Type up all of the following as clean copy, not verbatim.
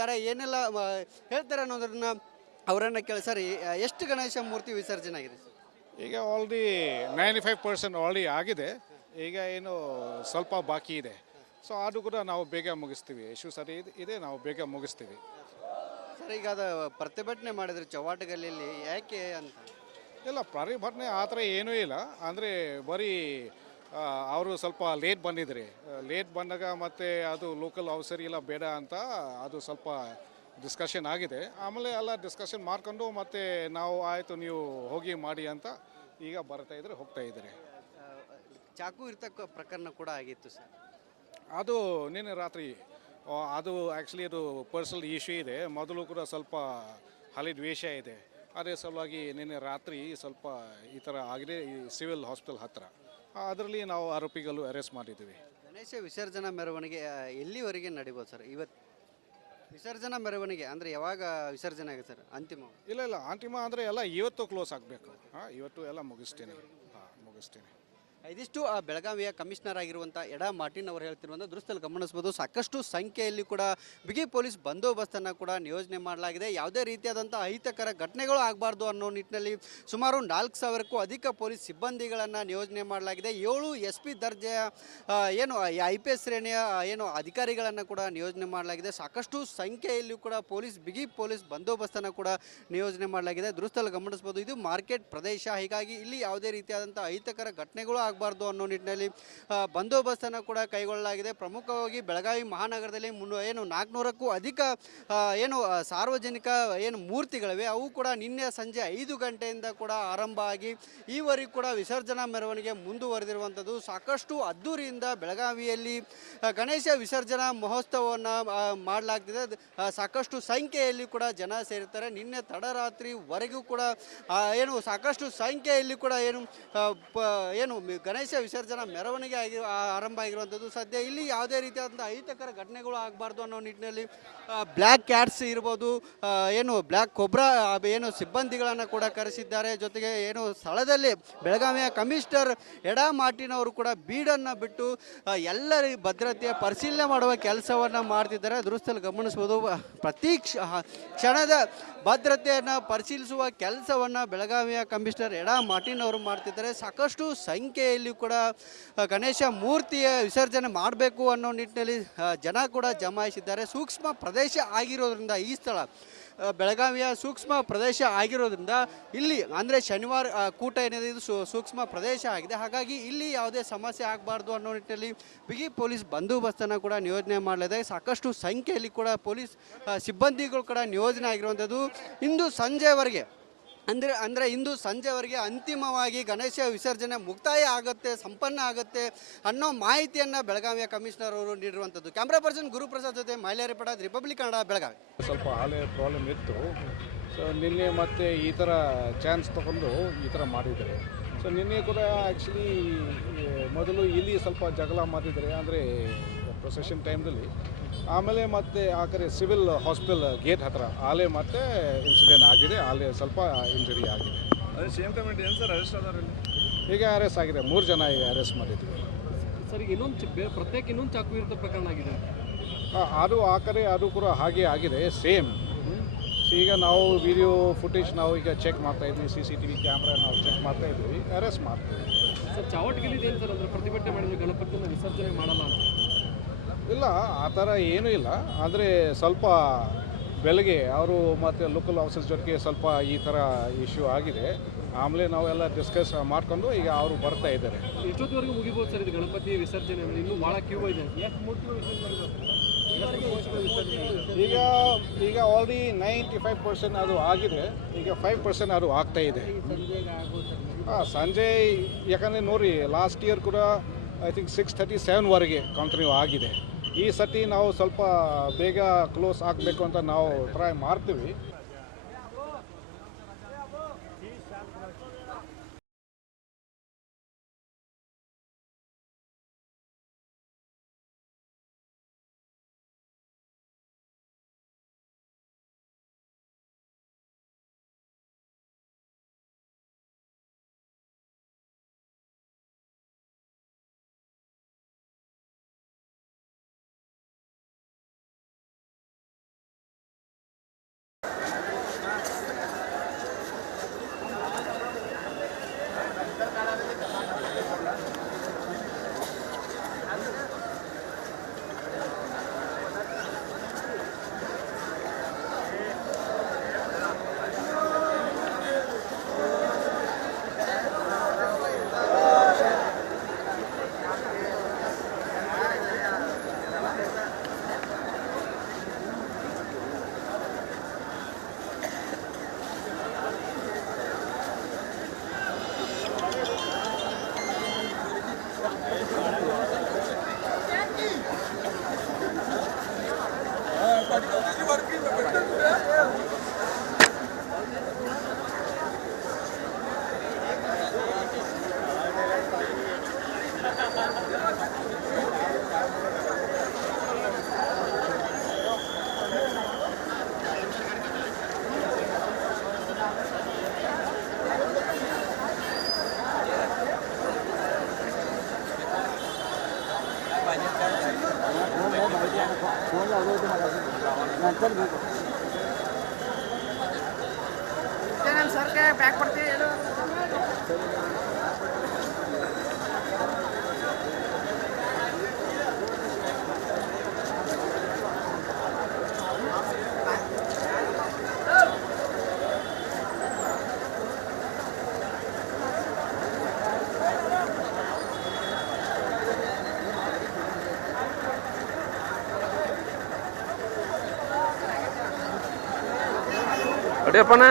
ಇದ್ದಾರೆ. ಏನೆಲ್ಲ ಹೇಳ್ತಾರೆ ಅನ್ನೋದನ್ನ ಅವರನ್ನ ಕೇಳಿ. ಸರ್, ಎಷ್ಟು ಗಣೇಶ ಮೂರ್ತಿ ವಿಸರ್ಜನೆ ಆಗಿದೆ ಸರ್? ಈಗ ಆಲ್ರೆಡಿ 95% ಆಲ್ರೆಡಿ ಆಗಿದೆ. ಈಗ ಏನು ಸ್ವಲ್ಪ ಬಾಕಿ ಇದೆ. ಸೊ ಅದು ಕೂಡ ನಾವು ಬೇಗ ಮುಗಿಸ್ತೀವಿ. ಇಶ್ಯೂ ಸರಿ ಇದೆ, ನಾವು ಬೇಗ ಮುಗಿಸ್ತೀವಿ. ಸರ್, ಈಗ ಅದು ಪ್ರತಿಭಟನೆ ಮಾಡಿದ್ರು ಚವ್ವಾಟಗಲ್ಲಿಯಲ್ಲಿ, ಯಾಕೆ ಅಂತ? ಇಲ್ಲ, ಪ್ರತಿಭಟನೆ ಆ ಥರ ಏನೂ ಇಲ್ಲ. ಅಂದರೆ ಬರೀ ಅವರು ಸ್ವಲ್ಪ ಲೇಟ್ ಬಂದಿದ್ರಿ. ಲೇಟ್ ಬಂದಾಗ ಮತ್ತೆ ಅದು ಲೋಕಲ್ ಔಷರಿ ಎಲ್ಲ ಬೇಡ ಅಂತ ಅದು ಸ್ವಲ್ಪ ಡಿಸ್ಕಷನ್ ಆಗಿದೆ. ಆಮೇಲೆ ಎಲ್ಲ ಡಿಸ್ಕಷನ್ ಮಾಡ್ಕೊಂಡು ಮತ್ತೆ ನಾವು ಆಯಿತು ನೀವು ಹೋಗಿ ಮಾಡಿ ಅಂತ ಈಗ ಬರ್ತಾ ಇದ್ರೆ ಹೋಗ್ತಾ ಇದ್ದೀರಿ. ಚಾಕು ಇರ್ತಕ್ಕ ಪ್ರಕರಣ ಕೂಡ ಆಗಿತ್ತು ಸರ್. ಅದು ನಿನ್ನೆ ರಾತ್ರಿ ಅದು ಆ್ಯಕ್ಚುಲಿ ಅದು ಪರ್ಸನಲ್ ಇಶ್ಯೂ ಇದೆ. ಮೊದಲು ಕೂಡ ಸ್ವಲ್ಪ ಹಳೆ ದ್ವೇಷ ಇದೆ. ಅದೇ ಸಲುವಾಗಿ ನಿನ್ನೆ ರಾತ್ರಿ ಸ್ವಲ್ಪ ಈ ಥರ ಆಗಿದೆ ಈ ಸಿವಿಲ್ ಹಾಸ್ಪಿಟಲ್ ಹತ್ತಿರ. ಅದರಲ್ಲಿ ನಾವು ಆರೋಪಿಗಳು ಅರೆಸ್ಟ್ ಮಾಡಿದ್ದೀವಿ. ಗಣೇಶ ವಿಸರ್ಜನಾ ಮೆರವಣಿಗೆ ಎಲ್ಲಿವರೆಗೆ ನಡಿಬೋದು ಸರ್? ಇವತ್ತು ವಿಸರ್ಜನಾ ಮೆರವಣಿಗೆ ಅಂದರೆ ಯಾವಾಗ ವಿಸರ್ಜನೆ ಆಗುತ್ತೆ ಸರ್ ಅಂತಿಮ? ಇಲ್ಲ ಅಂತಿಮ ಅಂದರೆ ಎಲ್ಲ ಇವತ್ತು ಕ್ಲೋಸ್ ಆಗಬೇಕು. ಇವತ್ತು ಎಲ್ಲ ಮುಗಿಸ್ತೀನಿ. ಮುಗಿಸ್ತೀನಿ. ಇದಿಷ್ಟು ಬೆಳಗಾವಿಯ ಕಮಿಷನರ್ ಆಗಿರುವಂಥ ಎಡಾ ಮಾರ್ಟಿನ್ ಅವರು ಹೇಳ್ತಿರುವಂಥ ದೃಶ್ಯದಲ್ಲಿ ಗಮನಿಸಬಹುದು. ಸಾಕಷ್ಟು ಸಂಖ್ಯೆಯಲ್ಲಿ ಕೂಡ ಬಿಗಿ ಪೊಲೀಸ್ ಬಂದೋಬಸ್ತನ್ನು ಕೂಡ ನಿಯೋಜನೆ ಮಾಡಲಾಗಿದೆ. ಯಾವುದೇ ರೀತಿಯಾದಂಥ ಅಹಿತಕರ ಘಟನೆಗಳು ಆಗಬಾರ್ದು ಅನ್ನೋ ನಿಟ್ಟಿನಲ್ಲಿ ಸುಮಾರು 4,000ಕ್ಕೂ ಅಧಿಕ ಪೊಲೀಸ್ ಸಿಬ್ಬಂದಿಗಳನ್ನು ನಿಯೋಜನೆ ಮಾಡಲಾಗಿದೆ. 7 SP ದರ್ಜೆಯ ಏನು IPS ಶ್ರೇಣಿಯ ಏನು ಅಧಿಕಾರಿಗಳನ್ನು ಕೂಡ ನಿಯೋಜನೆ ಮಾಡಲಾಗಿದೆ. ಸಾಕಷ್ಟು ಸಂಖ್ಯೆಯಲ್ಲಿ ಕೂಡ ಬಿಗಿ ಪೊಲೀಸ್ ಬಂದೋಬಸ್ತನ್ನು ಕೂಡ ನಿಯೋಜನೆ ಮಾಡಲಾಗಿದೆ. ದೃಶ್ಯದಲ್ಲಿ ಗಮನಿಸಬಹುದು. ಇದು ಮಾರ್ಕೆಟ್ ಪ್ರದೇಶ, ಹೀಗಾಗಿ ಇಲ್ಲಿ ಯಾವುದೇ ರೀತಿಯಾದಂಥ ಅಹಿತಕರ ಘಟನೆಗಳು ಆಗಬಾರ್ದು ಅನ್ನೋ ನಿಟ್ಟಿನಲ್ಲಿ ಬಂದೋಬಸ್ತನ್ನು ಕೂಡ ಕೈಗೊಳ್ಳಲಾಗಿದೆ. ಪ್ರಮುಖವಾಗಿ ಬೆಳಗಾವಿ ಮಹಾನಗರದಲ್ಲಿ 400ಕ್ಕೂ ಅಧಿಕ ಸಾರ್ವಜನಿಕ ಮೂರ್ತಿಗಳಿವೆ. ಅವು ಕೂಡ ನಿನ್ನೆ ಸಂಜೆ 5 ಗಂಟೆಯಿಂದ ಕೂಡ ಆರಂಭ ಆಗಿ ಈವರೆಗೂ ಕೂಡ ವಿಸರ್ಜನಾ ಮೆರವಣಿಗೆ ಮುಂದುವರೆದಿರುವಂಥದ್ದು. ಸಾಕಷ್ಟು ಅದ್ದೂರಿಯಿಂದ ಬೆಳಗಾವಿಯಲ್ಲಿ ಗಣೇಶ ವಿಸರ್ಜನಾ ಮಹೋತ್ಸವವನ್ನು ಮಾಡಲಾಗ್ತಿದೆ. ಸಾಕಷ್ಟು ಸಂಖ್ಯೆಯಲ್ಲಿ ಕೂಡ ಜನ ಸೇರ್ತಾರೆ. ನಿನ್ನೆ ತಡರಾತ್ರಿವರೆಗೂ ಕೂಡ ಸಾಕಷ್ಟು ಸಂಖ್ಯೆಯಲ್ಲಿ ಕೂಡ ಗಣೇಶ ವಿಸರ್ಜನಾ ಮೆರವಣಿಗೆ ಆರಂಭ ಆಗಿರುವಂಥದ್ದು. ಸದ್ಯ ಇಲ್ಲಿ ಯಾವುದೇ ರೀತಿಯಾದಂಥ ಅಹಿತಕರ ಘಟನೆಗಳು ಆಗಬಾರ್ದು ಅನ್ನೋ ನಿಟ್ಟಿನಲ್ಲಿ ಬ್ಲ್ಯಾಕ್ ಕ್ಯಾಟ್ಸ್ ಇರ್ಬೋದು, ಬ್ಲ್ಯಾಕ್ ಕೊಬ್ರಾ ಸಿಬ್ಬಂದಿಗಳನ್ನು ಕೂಡ ಕರೆಸಿದ್ದಾರೆ. ಜೊತೆಗೆ ಸ್ಥಳದಲ್ಲಿ ಬೆಳಗಾವಿಯ ಕಮಿಷನರ್ ಎಡಾ ಮಾರ್ಟಿನ್ ಅವರು ಕೂಡ ಬೀಡನ್ನು ಬಿಟ್ಟು ಎಲ್ಲರ ಭದ್ರತೆಯ ಪರಿಶೀಲನೆ ಮಾಡುವ ಕೆಲಸವನ್ನು ಮಾಡ್ತಿದ್ದಾರೆ. ದೃಶ್ಯದಲ್ಲಿ ಗಮನಿಸಬಹುದು. ಪ್ರತಿ ಕ್ಷಣದ ಭದ್ರತೆಯನ್ನು ಪರಿಶೀಲಿಸುವ ಕೆಲಸವನ್ನು ಬೆಳಗಾವಿಯ ಕಮಿಷನರ್ ಎಡಾ ಮಾರ್ಟಿನ್ ಅವರು ಮಾಡ್ತಿದ್ದಾರೆ. ಸಾಕಷ್ಟು ಸಂಖ್ಯೆಯಲ್ಲಿ ಕೂಡ ಗಣೇಶ ಮೂರ್ತಿಯ ವಿಸರ್ಜನೆ ಮಾಡಬೇಕು ಅನ್ನೋ ನಿಟ್ಟಿನಲ್ಲಿ ಜನ ಕೂಡ ಜಮಾಯಿಸಿದ್ದಾರೆ. ಸೂಕ್ಷ್ಮ ಪ್ರದೇಶ ಆಗಿರೋದ್ರಿಂದ ಈ ಸ್ಥಳ ಬೆಳಗಾವಿಯ ಸೂಕ್ಷ್ಮ ಪ್ರದೇಶ ಆಗಿರೋದ್ರಿಂದ ಇಲ್ಲಿ ಅಂದರೆ ಶನಿವಾರ ಕೂಟ ಏನಿದೆ ಇದು ಸೂಕ್ಷ್ಮ ಪ್ರದೇಶ ಆಗಿದೆ. ಹಾಗಾಗಿ ಇಲ್ಲಿ ಯಾವುದೇ ಸಮಸ್ಯೆ ಆಗಬಾರ್ದು ಅನ್ನೋ ನಿಟ್ಟಿನಲ್ಲಿ ಬಿಗಿ ಪೊಲೀಸ್ ಬಂದೋಬಸ್ತನ್ನು ಕೂಡ ನಿಯೋಜನೆ ಮಾಡಲಿದೆ. ಸಾಕಷ್ಟು ಸಂಖ್ಯೆಯಲ್ಲಿ ಕೂಡ ಪೊಲೀಸ್ ಸಿಬ್ಬಂದಿಗಳು ಕೂಡ ನಿಯೋಜನೆ ಆಗಿರುವಂಥದ್ದು. ಇಂದು ಸಂಜೆವರೆಗೆ ಇಂದು ಸಂಜೆವರೆಗೆ ಅಂತಿಮವಾಗಿ ಗಣೇಶ ವಿಸರ್ಜನೆ ಮುಕ್ತಾಯ ಆಗುತ್ತೆ, ಸಂಪನ್ನ ಆಗುತ್ತೆ ಅನ್ನೋ ಮಾಹಿತಿಯನ್ನು ಬೆಳಗಾವಿಯ ಕಮಿಷನರ್ ಅವರು ನೀಡಿರುವಂಥದ್ದು. ಕ್ಯಾಮ್ರಾ ಪರ್ಸನ್ ಗುರುಪ್ರಸಾದ್ ಜೊತೆ ಮೈಲಾರಿ ಪಡಾದ್, ರಿಪಬ್ಲಿಕ್ ಕನ್ನಡ, ಬೆಳಗಾವಿ. ಸ್ವಲ್ಪ ಹಾಳೆ ಪ್ರಾಬ್ಲಮ್ ಇತ್ತು. ಸೊ ನಿನ್ನೆ ಮತ್ತೆ ಈ ಥರ ಚಾನ್ಸ್ ತಗೊಂಡು ಈ ಥರ ಮಾಡಿದ್ದಾರೆ. ಸೊ ನಿನ್ನೆ ಕೂಡ ಆ್ಯಕ್ಚುಲಿ ಮೊದಲು ಇಲ್ಲಿ ಸ್ವಲ್ಪ ಜಗಳ ಮಾಡಿದ್ದಾರೆ, ಅಂದರೆ ಪ್ರೊಸೆಷನ್ ಟೈಮ್ದಲ್ಲಿ. ಆಮೇಲೆ ಮತ್ತೆ ಆ ಕಡೆ ಸಿವಿಲ್ ಹಾಸ್ಪಿಟಲ್ ಗೇಟ್ ಹತ್ತಿರ ಆಲೆ ಮತ್ತೆ ಇನ್ಸಿಡೆಂಟ್ ಆಗಿದೆ. ಆಲೆ ಸ್ವಲ್ಪ ಇಂಜುರಿ ಆಗಿದೆ. ಅದೇ ಸೇಮ್ ಕಮಿಟಿ ಏನು ಸರ್ ಅರೆಸ್ಟ್ ಆದಾರಲ್ಲಿ? ಈಗ ಅರೆಸ್ಟ್ ಆಗಿದೆ, 3 ಜನ ಈಗ ಅರೆಸ್ಟ್ ಮಾಡಿದ್ವಿ ಸರ್. ಈಗ ಇನ್ನೊಂದು ಚಾಕು ಇರೋ ಪ್ರಕರಣ ಆಗಿದೆ. ಅದು ಆ ಕಡೆ ಅದು ಕೂಡ ಹಾಗೆ ಆಗಿದೆ, ಸೇಮ್. ಈಗ ನಾವು ವಿಡಿಯೋ ಫುಟೇಜ್ ನಾವು ಈಗ ಚೆಕ್ ಮಾಡ್ತಾ ಇದ್ವಿ, CCTV ಕ್ಯಾಮ್ರಾ ನಾವು ಚೆಕ್ ಮಾಡ್ತಾ ಇದ್ವಿ, ಅರೆಸ್ಟ್ ಮಾಡ್ತೀವಿ. ಸರ್, ಚಾವಟಗಿಲ್ಲಿ ಏನು ಸರ್ ಅಂದರೆ ಪ್ರತಿಭಟನೆ ಮಾಡಿದ್ರೆ ಗಣಪತಿನ ವಿಸರ್ಜನೆ ಮಾಡಲ್ಲ ಅಂತ? ಇಲ್ಲ, ಆ ಥರ ಏನೂ ಇಲ್ಲ. ಆದರೆ ಸ್ವಲ್ಪ ಬೆಳಗ್ಗೆ ಅವರು ಮತ್ತು ಲೋಕಲ್ ಆಫೀಸರ್ಸ್ ಜೊತೆಗೆ ಸ್ವಲ್ಪ ಈ ಥರ ಇಶ್ಯೂ ಆಗಿದೆ. ಆಮೇಲೆ ನಾವೆಲ್ಲ ಡಿಸ್ಕಸ್ ಮಾಡಿಕೊಂಡು ಈಗ ಅವರು ಬರ್ತಾ ಇದ್ದಾರೆ. ಇಷ್ಟೊತ್ತವರೆಗೂ ಮುಗಿಬೋದು ಸರ್ ಇದು ಗಣಪತಿ ವಿಸರ್ಜನೆ? ಇನ್ನೂ ಭಾಳ ಕ್ಯೂ ಇದೆ. ಈಗ ಆಲ್ರೆಡಿ 95% ಅದು ಆಗಿದೆ. ಈಗ 5% ಅದು ಆಗ್ತಾ ಇದೆ. ಸಂಜೆ ಯಾಕಂದರೆ ನೋಡಿ, ಲಾಸ್ಟ್ ಇಯರ್ ಕೂಡ ಐ ಥಿಂಕ್ 6:37ವರೆಗೆ ಕಂಟಿನ್ಯೂ ಆಗಿದೆ. ಈ ಸತಿ ನಾವು ಸ್ವಲ್ಪ ಬೇಗ ಕ್ಲೋಸ್ ಆಗಬೇಕು ಅಂತ ನಾವು ಟ್ರೈ ಮಾಡ್ತೀವಿ. ಅಡಿಯಪ್ಪನ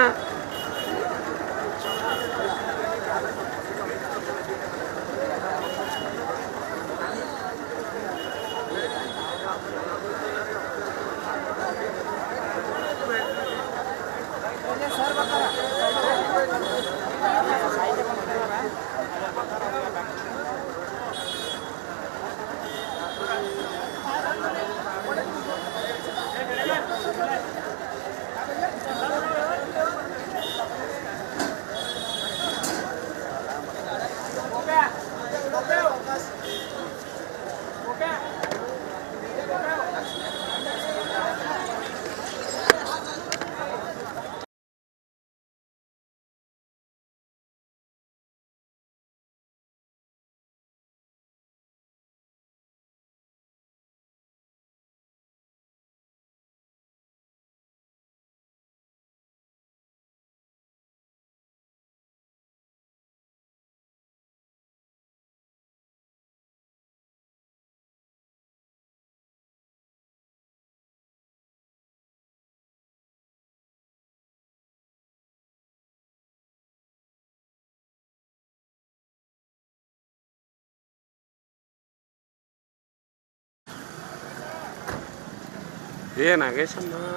ಏ ನಾಗೇಶಮ್ಮ